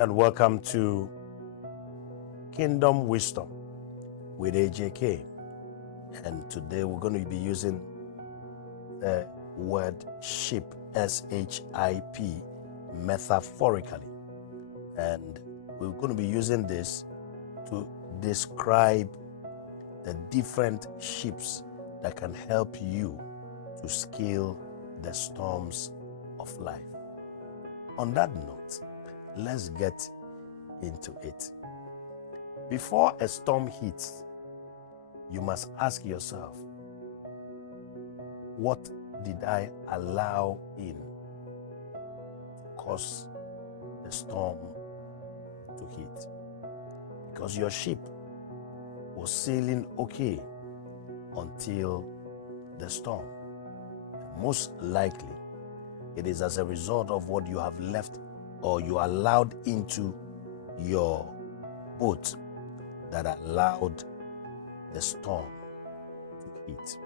and welcome to Kingdom Wisdom with AJK. And today we're going to be using the word ship, S-H-I-P, metaphorically. And we're going to be using this to describe the different ships that can help you to scale the storms of life. On that note, let's get into it. Before a storm hits, you must ask yourself, what did I allow in to cause the storm to hit? Because your ship was sailing okay until the storm. Most likely, it is as a result of what you have left or you allowed into your boat that allowed the storm to hit.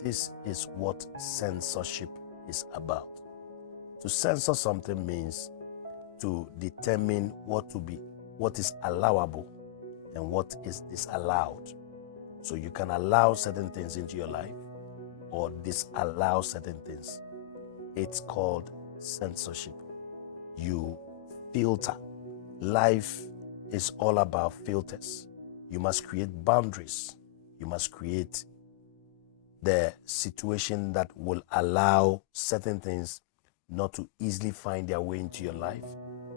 This is what censorship is about. To censor something means to determine what is allowable and what is disallowed. So you can allow certain things into your life or disallow certain things. It's called censorship. You filter. Life is all about filters. You must create boundaries. You must create the situation that will allow certain things not to easily find their way into your life,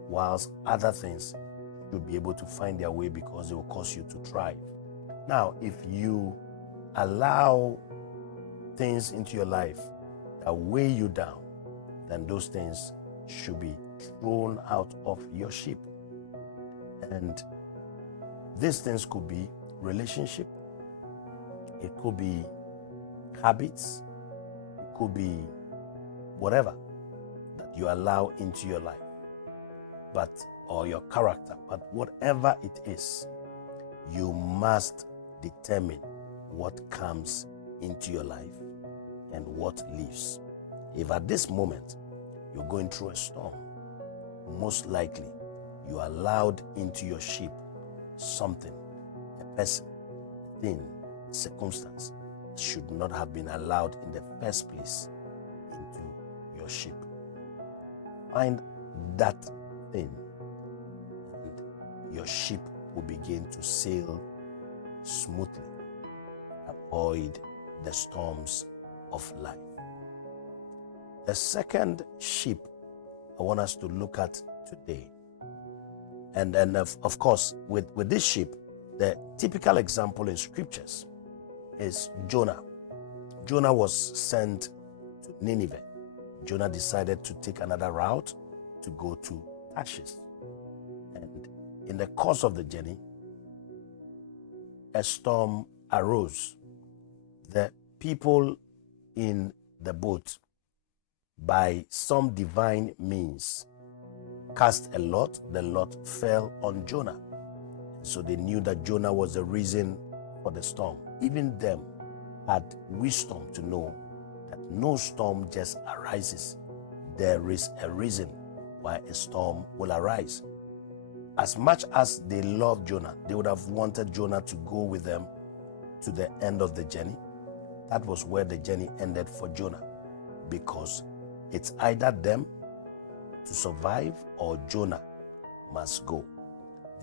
whilst other things should be able to find their way because it will cause you to thrive. Now, if you allow things into your life that weigh you down, then those things should be thrown out of your ship. And these things could be relationship, it could be habits, it could be whatever that you allow into your life, or your character. But whatever it is, you must determine what comes into your life and what leaves. If at this moment you're going through a storm, most likely you allowed into your ship something, a person, a thing, a circumstance that should not have been allowed in the first place into your ship. Find that thing and your ship will begin to sail smoothly. Avoid the storms of life. The second ship I want us to look at today, and of course with this ship, the typical example in scriptures is Jonah. Jonah was sent to Nineveh. Jonah decided to take another route to go to Tarshish. And in the course of the journey, a storm arose. The people in the boat, by some divine means, cast a lot. The lot fell on Jonah. So they knew that Jonah was the reason for the storm. Even them had wisdom to know that no storm just arises. There is a reason why a storm will arise. As much as they loved Jonah, they would have wanted Jonah to go with them to the end of the journey. That was where the journey ended for Jonah, because it's either them to survive or Jonah must go.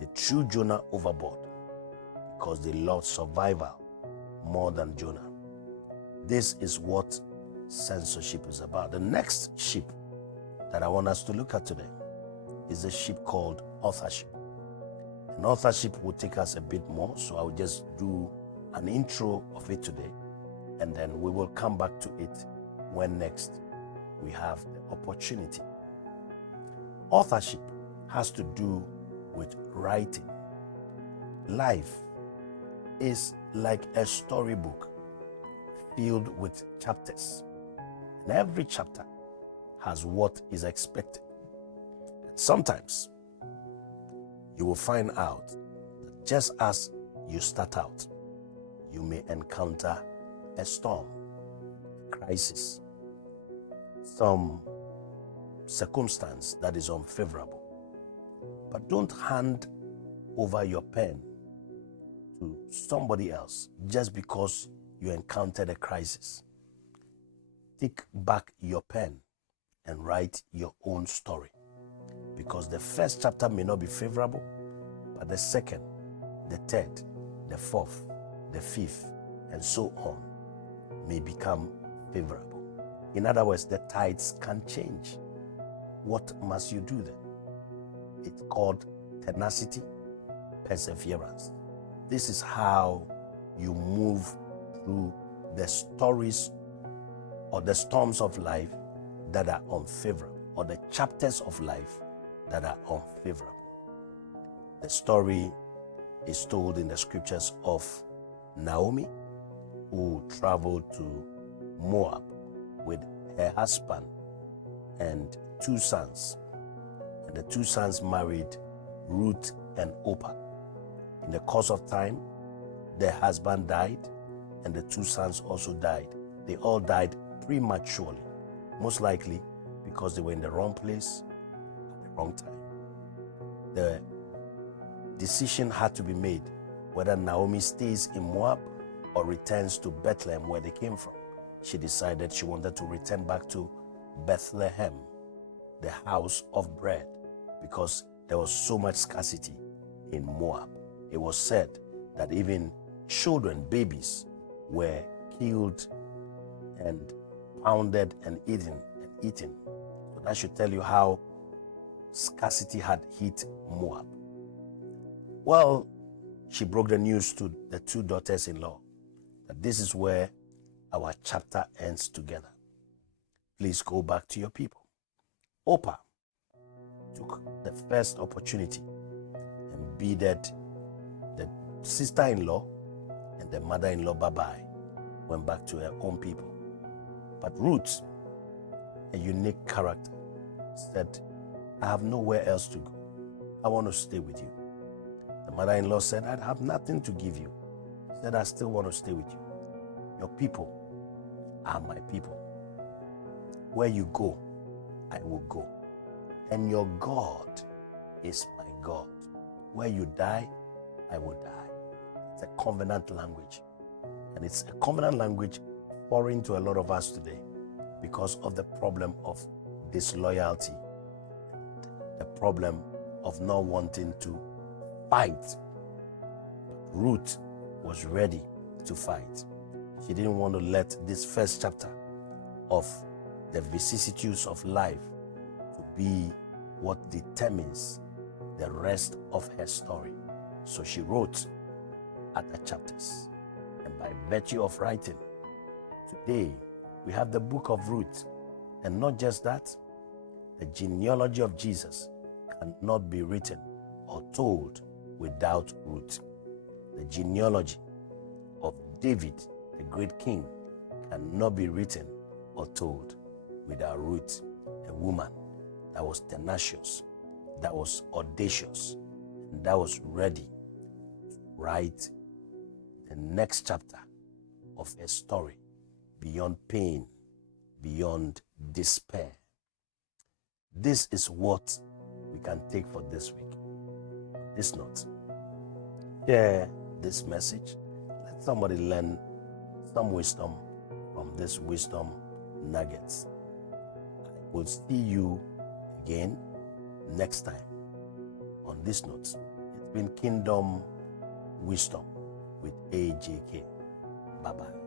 They threw Jonah overboard because they loved survival more than Jonah. This is what censorship is about. The next ship that I want us to look at today is a ship called authorship. And authorship will take us a bit more, so I will just do an intro of it today, and then we will come back to it when next we have the opportunity. Authorship has to do with writing. Life is like a storybook filled with chapters, and every chapter has what is expected. And sometimes you will find out that just as you start out, you may encounter a storm, a crisis, some circumstance that is unfavorable. But don't hand over your pen to somebody else just because you encountered a crisis. Take back your pen and write your own story, because the first chapter may not be favorable, but the second, the third, the fourth, the fifth, and so on may become favorable. In other words, the tides can change. What must you do then? It's called tenacity, perseverance. This is how you move through the stories or the storms of life that are unfavorable, or the chapters of life that are unfavorable. The story is told in the scriptures of Naomi, who traveled to Moab with her husband and 2 sons. And the 2 sons married Ruth and Orpah. In the course of time, their husband died, and the 2 sons also died. They all died prematurely, most likely because they were in the wrong place at the wrong time. The decision had to be made whether Naomi stays in Moab or returns to Bethlehem, where they came from. She decided she wanted to return back to Bethlehem, the house of bread, because there was so much scarcity in Moab. It was said that even children, babies, were killed and pounded and eaten. So that should tell you how scarcity had hit Moab. Well, she broke the news to the 2 daughters-in-law that this is where our chapter ends together. Please go back to your people. Orpah took the first opportunity and bidded the sister-in-law and the mother-in-law bye-bye, went back to her own people. But Ruth, a unique character, said, I have nowhere else to go. I want to stay with you. The mother-in-law said, I have nothing to give you. She said, I still want to stay with you. Your people are my people. Where you go, I will go. And your God is my God. Where you die, I will die. It's a covenant language. And it's a covenant language foreign to a lot of us today because of the problem of disloyalty, the problem of not wanting to fight. Ruth was ready to fight. She didn't want to let this first chapter of the vicissitudes of life to be what determines the rest of her story. So she wrote other chapters. And by virtue of writing, today we have the book of Ruth. And not just that, the genealogy of Jesus cannot be written or told without Ruth. The genealogy of David, the great king, cannot be written or told without Ruth, a woman that was tenacious, that was audacious, and that was ready to write the next chapter of a story beyond pain, beyond despair. This is what we can take for this week. This note. Share this message. Let somebody learn some wisdom from this wisdom nuggets. I will see you again next time on this note. It's been Kingdom Wisdom with AJK. Bye-bye.